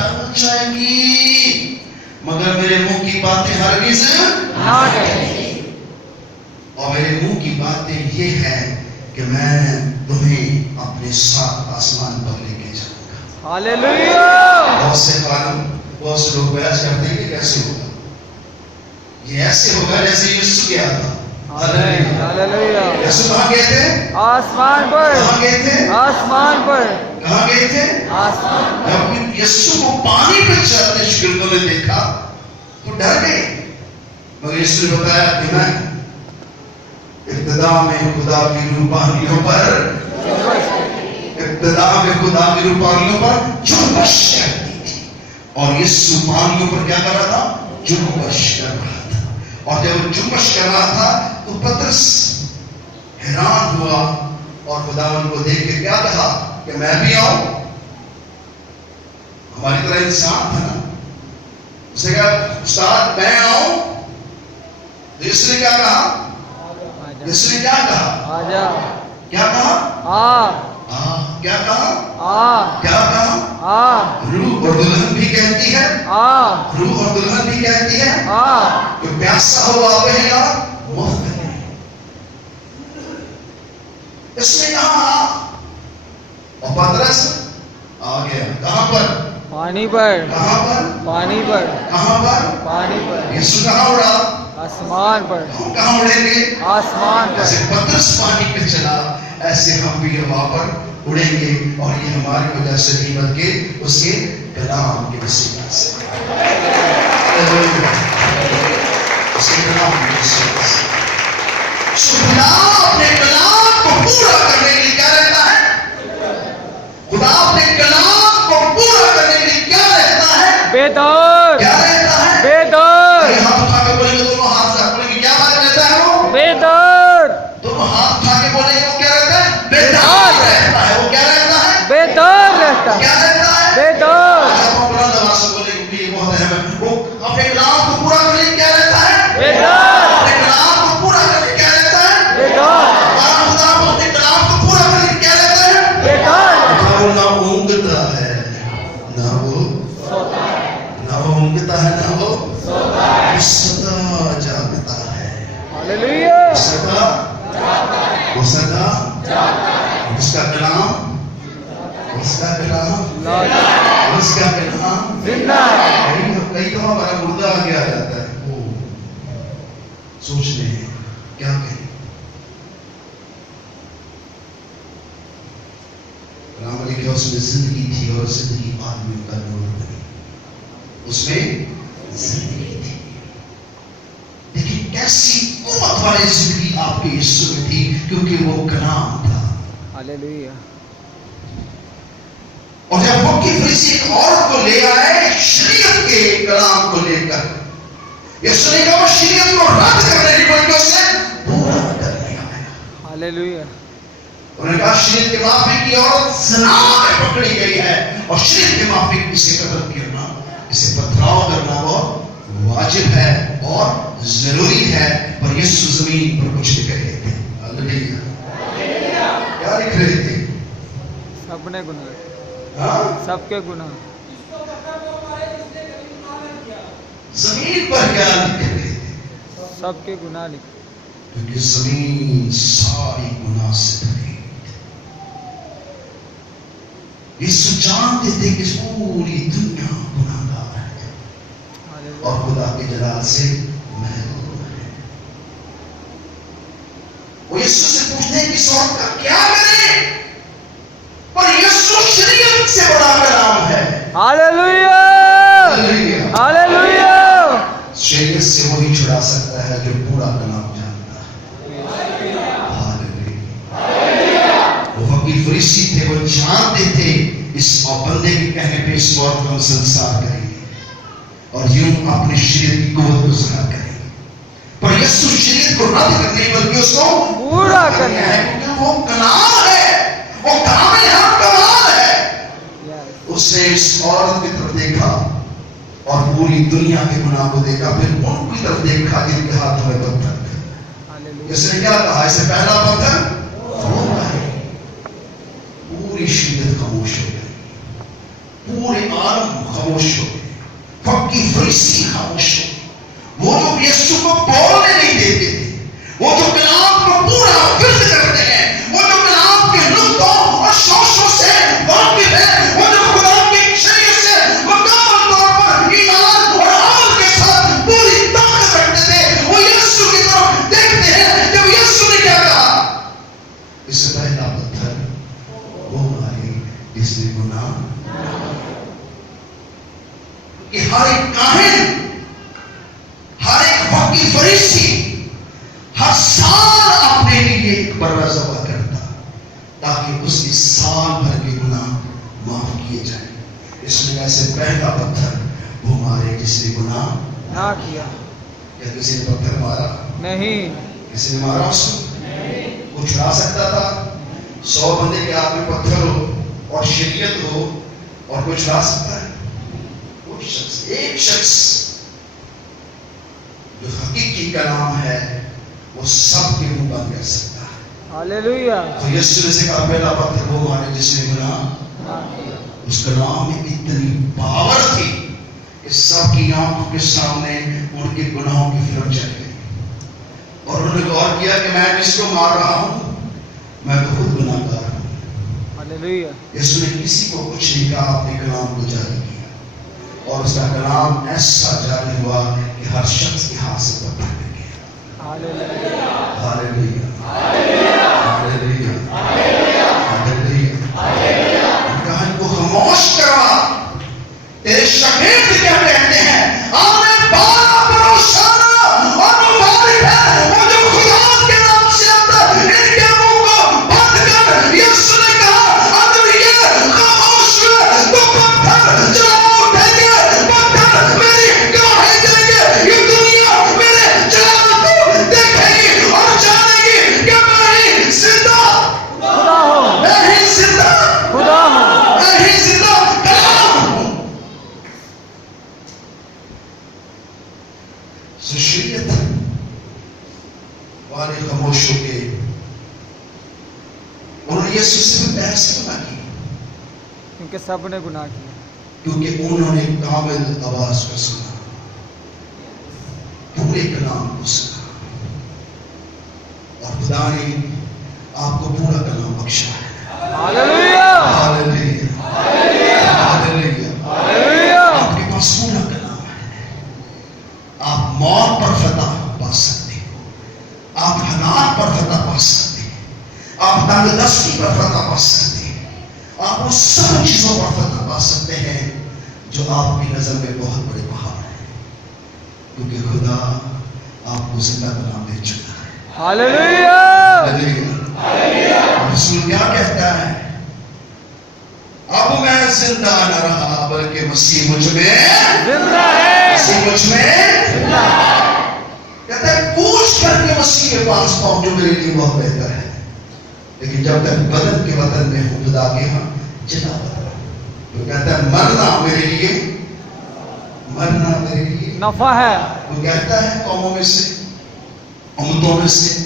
ٹل جائے گی مگر میرے منہ کی باتیں ہرگز نہ ٹلیں گی. اور میرے منہ کی باتیں یہ ہے کہ میں تمہیں اپنے ساتھ آسمان پر لے کے جاؤں گا. ہاللویہ. بہت سے لوگ بیان کرتے ہیں کہ کیسے ہوگا. یہ ایسے ہوگا جیسے یسوع گیا تھا. ہاللویہ. یسوع کہاں گئے تھے؟ آسمان پر. کہاں گئے تھے؟ آسمان پر. کہاں گئے تھے؟ آسمان. جب یسوع کو پانی پہ چلتے شاگردوں نے دیکھا تو ڈر گئے مگر یسوع نے بتایا کہ میں ابتدا میں خدا کی روحانیوں پر جنبش کرتی تھی. اور یسوع پانیوں پر کیا کر رہا تھا؟ جنبش کر رہا تھا. اور جب وہ جنبش کر رہا تھا تو پترس حیران ہوا اور خداوند کو دیکھ کے کیا کہا کہ میں بھی آؤں. ہماری طرح انسان تھا نا. اسے کہا استاد میں آؤں. تو اس نے کیا کہا؟ اس نے کیا کہا؟ آجا. کیا کہا؟ کیا کہا؟ کیا کہا؟ روح اور دلہن بھی کہتی ہے. روح اور دلہن بھی کہتی ہے کہ پیاسا ہو آوے یا مفت ہے. اس نے کہا اور پترس آ گیا. کہاں پر؟ پانی پر. کہاں پر؟ پانی پر. کہاں پر؟ پانی پر. یسوع کہاں اڑا؟ آسمان پر. ہم کہاں اڑیں گے؟ آسمان پر. جیسے پترس پانی پہ چلا ایسے ہم بھی ہوا پر اڑیں گے. اور یہ ہماری وجہ سے نہیں بلکہ اس کے کلام کے وسیلہ سے. اس کے کلام کے وسیلہ سے. خدا اپنے کلام کو پورا کرنے کے لیے کیا رہتا ہے؟ خدا اپنے کلام کو پورا کرنے کے لیے کیا رہتا ہے؟ بیدار. کیا رہتا ہے؟ بیدار. ہاتھ اٹھا کے بولیں گے دونوں ہاتھ سے بولیں گے کیا بات رہتا ہے وہ؟ بیدار. دونوں ہاتھ اٹھا کے بولیں گے وہ کیا رہتا ہے؟ بیدار رہتا ہے. وہ کیا رہتا ہے؟ بیدار رہتا ہے. کیا رہتا ہے؟ بیدار. آپ بلند آواز سے بولیں گے یہ بہت اہم ہے. وہ اپنے کلام کو پورا کرنے کے لیے کیا رہتا ہے؟ بیدار. اپنے کلام کو پورا کرنے کے لیے کیا رہتا ہے؟ بیدار. ہمارا خدا اپنے کلام کو پورا کرنے کے لیے کیا رہتا ہے؟ بیدار. وہ نہ اونگتا ہے نہ وہ سوتا ہے. نہ وہ اونگتا ہے نہ وہ سوتا ہے. وہ سدا جاگتا ہے. ہاللویہ. سدا وہ سدا اس کا کلام اس کا کلام اس کا کلام زندہ ہے. کئی دفعہ ہمارا مردہ آگے آ جاتا ہے. وہ سوچتے ہیں کیا کہیں. کلام لکھا اس میں زندگی تھی اور زندگی آدمیوں کا نور بنی. اس میں زندگی تھی. لیکن کیسی قوت والی زندگی آپ کے یسوع میں تھی کیونکہ وہ کلام تھا. ہاللویہ. اور جب مکی فریسی ایک عورت کو لے آئے شریعت کے کلام کو لے کر یسوع نے کہا شریعت کو رد کرنے کی بلکہ اسے پورا کرنے آیا. ہاللویہ. انہوں نے کہا شریعت کے موافق کی عورت زنا میں پکڑی گئی ہے اور شریعت کے موافق اسے قتل کرنا اسے پتھراؤ کرنا وہ واجب ہے اور ضروری ہے. پر یسوع زمین پر کچھ لکھ رہے تھے. ہاللویہ. کیا لکھ رہے تھے؟ سب نے گناہ. ہاں سب کے گناہ. زمین پر کیا لکھ رہے تھے؟ سب کے گناہ لکھے. کیونکہ زمین ساری گناہ سے بھری. یسوع جانتے تھے کہ پوری دنیا گناہگار ہے اور خدا کے جلال سے محروم ہے. وہ یسوع سے پوچھتے ہیں کہ اس عورت کا کیا کریں؟ پر یسوع شریعت سے بڑا کلام ہے. ہاللویہ. ہاللویہ. شریعت سے وہی چھڑا سکتا ہے جو پورا کلام جانتا ہے. ہاللویہ. وہ فقیر فریسی تھے. وہ جانتے تھے اس بندے کے کہنے پہ اس عورت کو ہم سنسار کریں گے اور یوں اپنی شریعت کی قوت کو ظاہر کریں گے. پر یسوع شریعت کو رد کرنے بلکہ اس کو پورا کرنا ہے کیونکہ وہ کلام ہے. وہ کامل ہے اور کمال ہے. اس نے اس عورت کی طرف دیکھا اور پوری دنیا کے گناہ کو دیکھا. پھر ان کی طرف دیکھا جن کے ہاتھوں میں پتھر تھے. اس نے کیا کہا؟ اسے پہلا پتھر پوری شریعت خاموش ہو گئی. پورے عالم خاموش ہو گئے، فقی فریسی خاموش ہو گئے، وہ جو یسوع کو بولنے نہیں دیتے تھے، وہ جو کلام کو پورا ورد کرتے ہیں، وہ جو کلام کے نقطوں اور شوشوں سے واقف ہے، وہ جو خدا کی شریعت سے مکمل طور پر ایمان اور عمل کے ساتھ پوری طاقت رکھتے تھے، وہ یسوع کی طرف دیکھتے ہیں۔ جب یسوع نے کیا کہا، اس سے پہلا پتھر وہ مارے جس نے گناہ، کہ ہر ایک کاہن، ہر ایک فقی فریسی ہر سال اپنے لیے ایک برا ذبح کرتا تاکہ اس کی سال بھر کے گناہ معاف کیے جائیں۔ اس میں ایسے پہلا پتھر وہ مارے جس نے گناہ نہ کیا۔ کیا کسی نے پتھر مارا؟ نہیں۔ کسی نے مارا اس کو؟ وہ چھڑا سکتا تھا؟ 100 بندے کے ہاتھ میں پتھر ہو اور شریعت ہو اور کوئی چھڑا سکتا ہے؟ کوئی شخص، ایک شخص جو حقیقی کلام ہے وہ سب کے منہ بند کر سکتا ہے۔ ہاللویہ۔ تو یسوع نے کہا پہلا پتھر وہ مارے جس نے گناہ نہ کیا۔ اس کلام میں اتنی پاور تھی کہ سب کی آنکھوں کے سامنے ان کے گناہوں کی فلم چل گئی، اور انہوں نے غور کیا کہ میں جس کو مار رہا ہوں میں تو خود گناہ گار ہوں۔ ہاللویہ۔ یسوع نے کسی کو کچھ نہیں کہا، اپنے کلام کو جاری کیا، اور اس کا کلام ایسا جاری ہوا کہ ہر شخص کے ہاتھ سے پتھر گر گیا۔ ہاللویہ۔ Hallelujah, hallelujah, hallelujah. کہا ان کو خاموش کروا، تیرے شاگرد کیا کہتے ہیں؟ آمین بارہ پروشانہ اور مبارک ہے وہ جو خدا کے نام سے آتا ہے، ان کے منہ کو بند کر۔ یسوع نے کہا اگر یہ خاموش ہوئے تو پتھر جلا اٹھیں گے، پتھر میری گواہی دیں گے، یہ دنیا میرے جلال کو دیکھے گی اور جانے گی کہ میں ہی زندہ خدا ہوں، میں ہی زندہ خدا ہوں۔ میں ہی زندہ کلام ہوں۔ سو شریعت والے خاموش ہو کے انہوں نے یسوع سے بحث نہ کی، کیونکہ سب نے گناہ کیا۔ کیونکہ انہوں نے کامل آواز کو سنا، پورے کلام کو سنا، اور خدا نے آپ کو پورا کلام بخشا ہے۔ ہاللویہ۔ Hallelujah, hallelujah. ہاللویہ۔ آپ کے پاس پورا کلام ہے، آپ موت پر فتح پا سکتے ہیں، آپ حالات پر فتح پا سکتے ہیں، آپ تنگ دستی پر فتح پا سکتے ہیں، آپ ان سب چیزوں پر فتح پا سکتے ہیں جو آپ کی نظر میں بہت بڑے پہاڑ ہیں، کیونکہ خدا آپ کو زندہ کلام دے چکا ہے۔ ہاللویہ۔ اور رسول کیا کہتا ہے؟ اب میں زندہ نہ رہا بلکہ مسیح مجھ میں زندہ ہے، مسیح مجھ میں زندہ ہے۔ کہتا ہے کوشش کر کے مسیح کے پاس پہنچو، میرے لیے بہت بہتر ہے، لیکن جب تک بدن کے وطن میں ہوں خدا کے ہاں جدا بدن، وہ کہتا ہے مرنا میرے لیے، مرنا میرے لیے نفع ہے۔ وہ کہتا ہے قوموں میں سے، امتوں میں سے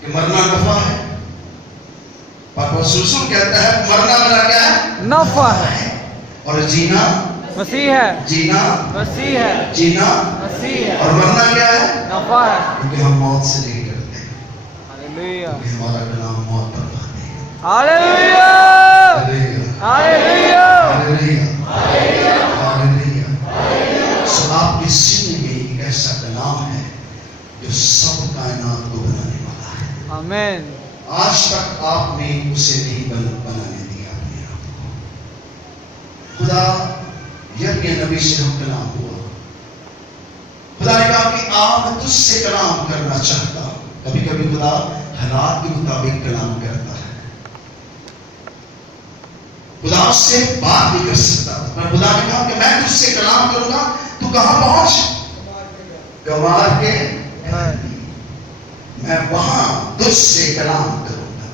کہ مرنا نفع ہے، پر رسول کہتا ہے مرنا میرا کیا ہے؟ نفع ہے۔ اور جینا مسیح ہے، جینا مسیح ہے، جینا مسیح ہے، اور مرنا کیا ہے؟ نفع ہے۔ کیونکہ ہم موت سے نہیں ڈرتے، ہاللویہ۔ کیونکہ ہمارا کلام موت پر بھاتے ہیں۔ Hallelujah. Hallelujah, hallelujah. Hallelujah, hallelujah. سو آپ کے سینے میں ایک ایسا کلام ہے جو سب کائنات کو بنانے والا ہے۔ آمین۔ آج تک آپ نے اسے نہیں بنانے دیا اپنے آپ کو۔ خدا یکے نبی سے ہم کلام ہوا، خدا نے کہا کہ آپ میں تجھ سے کلام کرنا چاہتا ہوں۔ کبھی کبھی خدا حالات کے مطابق کلام کرتا ہے، خدا اس سے بات نہیں کر سکتا، پر خدا نے کہا کہ میں تجھ سے کلام کروں گا، تو کہاں پہنچ؟ گوار کے میں وہاں تجھ سے کلام کروں گا۔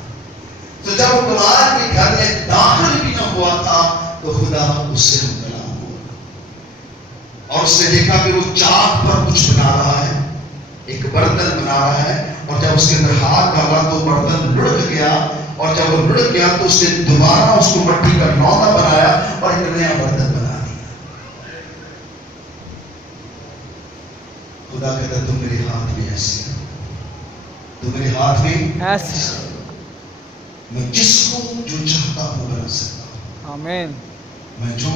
تو جب وہ گوار کے گھر میں داخل بھی نہ ہوا تھا تو خدا اس سے کلام ہوا، اور اس نے دیکھا کہ وہ چاک پر کچھ بنا رہا ہے، ایک برتن بنا رہا ہے، اور جب اس کے اندر ہاتھ ڈالا تو برتن لڑک گیا، اور جب وہ لڑک گیا تو اس نے دوبارہ اس کو مٹی کا نوتا بنایا اور ایک نیا برتن بنایا۔ خدا کہتا ہے تم میرے ہاتھ میں ایسے ہو، تم میرے ہاتھ میں ایسے، میں جس کو جو چاہتا ہوں بنا سکتا ہوں، آمین، میں جو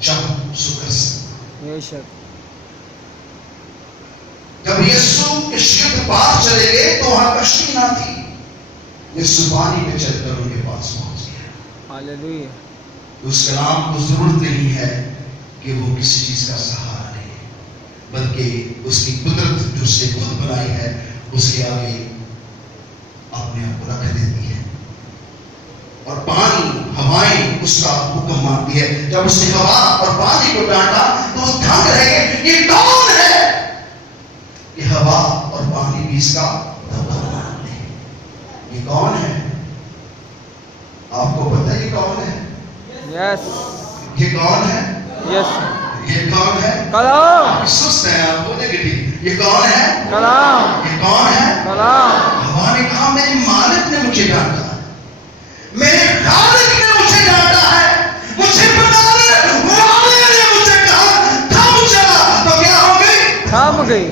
چاہوں سو کر سکتا ہوں۔ بے شک، جب یسوع کے شگرد پاس چلے گئے تو وہاں کشتی نہ تھی، یسوع پانی پہ چل کر ان کے پاس پہنچ گیا۔ ہاللویہ، اس کلام کو ضرورت نہیں ہے کہ وہ کسی چیز کا سہارا لے، بلکہ اس کی قدرت جو اس نے خود بنائی ہے اس کے آگے اپنے آپ کو رکھ دیتی ہے، اور پانی ہوائیں اس کا حکم مانتی ہے۔ جب اس نے ہوا اور پانی کو ڈانٹا تو وہ دھنگ رہ گئے، یہ کون ہے کہ ہوا اور پانی بھی اس کا حکم مانتے ہیں؟ یہ کون ہے؟ آپ کو پتہ ہے یہ کون ہے؟ یس، یہ کون ہے؟ یس، یہ کون ہے؟ کلام، سست ہے آپ بولے کہ ٹھیک، یہ کون ہے؟ کلام، یہ کون ہے؟ کلام، ہوا نے کہا میرے مالک نے مجھے ڈانٹا ہے، میرے خالق نے مجھے ڈانٹا ہے، مجھے بنانے والے نے مجھے کہا تھم جا، تو کیا ہو گئی؟ تھام گئی۔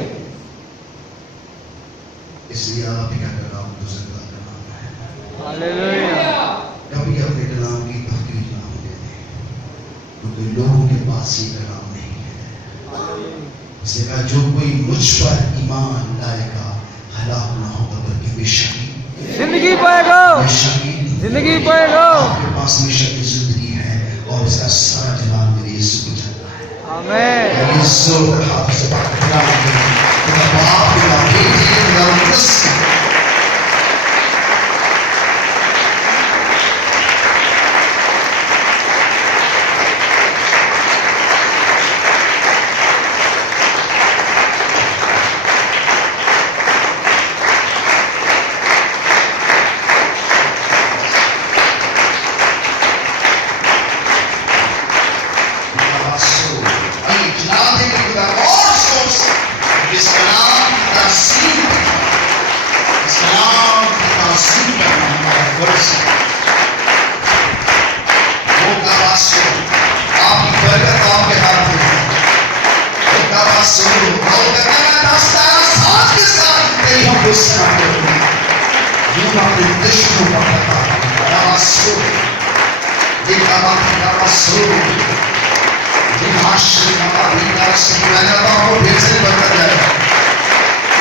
اس لیے آپ کیا کلام تو زندہ کلام ہے، ہاللویہ، کبھی اپنے کلام کی تحقیق نہ ہونے دیں، کیونکہ لوگوں کے پاس یہ کلام نہیں ہے۔ اس نے کہا جو کوئی مجھ پر ایمان لائے گا ہلاک نہ ہوگا بلکہ بے شکی زندگی پائے گا، بے شکی زندگی پائے گا، آپ کے پاس ہمیشہ کی زندگی ہے، اور اس کا سارا جلال میرے یسوع کو جاتا ہے۔ آمین، یہ زور ہاتھ سے بات کرنا ہے، خدا باپ، خدا بیٹی، خدا قدس،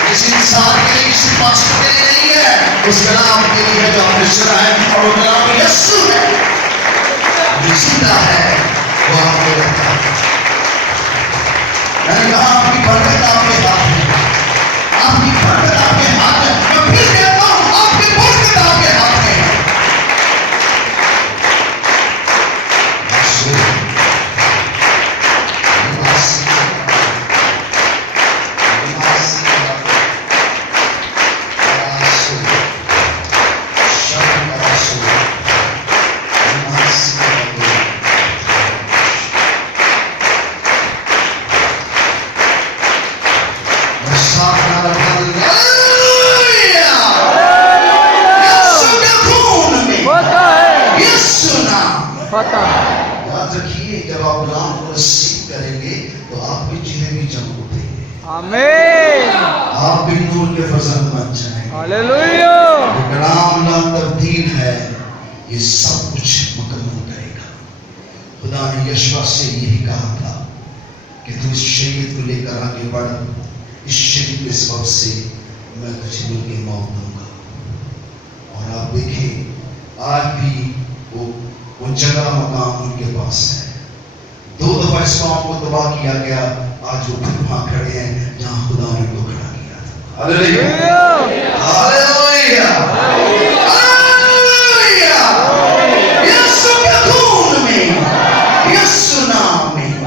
کسی انسان کے لیے، کسی پاسٹر کے لیے نہیں ہے، اس کلام کے لیے ہے جو آپ نے سنا ہے، اور وہ کلام یسوع ہے جو زندہ ہے، وہ آپ کو رہتا ہے۔ میں نے کہا آپ کی برکت آپ کے ہاتھ میں، آپ کی برکت آپ کے ہاتھ میں، میں پھر کہتا ہوں آپ کی برکت آپ کے ہاتھ میں ہے۔ یاد رکھیے جب آپ کلام کو رسید کریں گے تو آپ کے چہرے بھی چمک اٹھیں گے، آمین، آپ بھی نور کے فرزند بن جائیں گے۔ ہاللویہ، یہ کلام لا تبدیل ہے، یہ سب کچھ مکمل کرے گا۔ خدا نے یشوع سے یہی کہا تھا کہ تو اس شریعت کو لے کر آگے بڑھ، اس شریعت کے سبب سے میں تجھے مل کے موت دوں گا۔ اور آپ دیکھیں آج بھی وہ جگہ مقام ان کے پاس ہے۔ 2 دفعہ اس قوم کو تباہ کیا گیا، آج وہ پھر وہاں کھڑے ہیں جہاں خدا نے ان کو کھڑا کیا تھا۔ Hallelujah, hallelujah.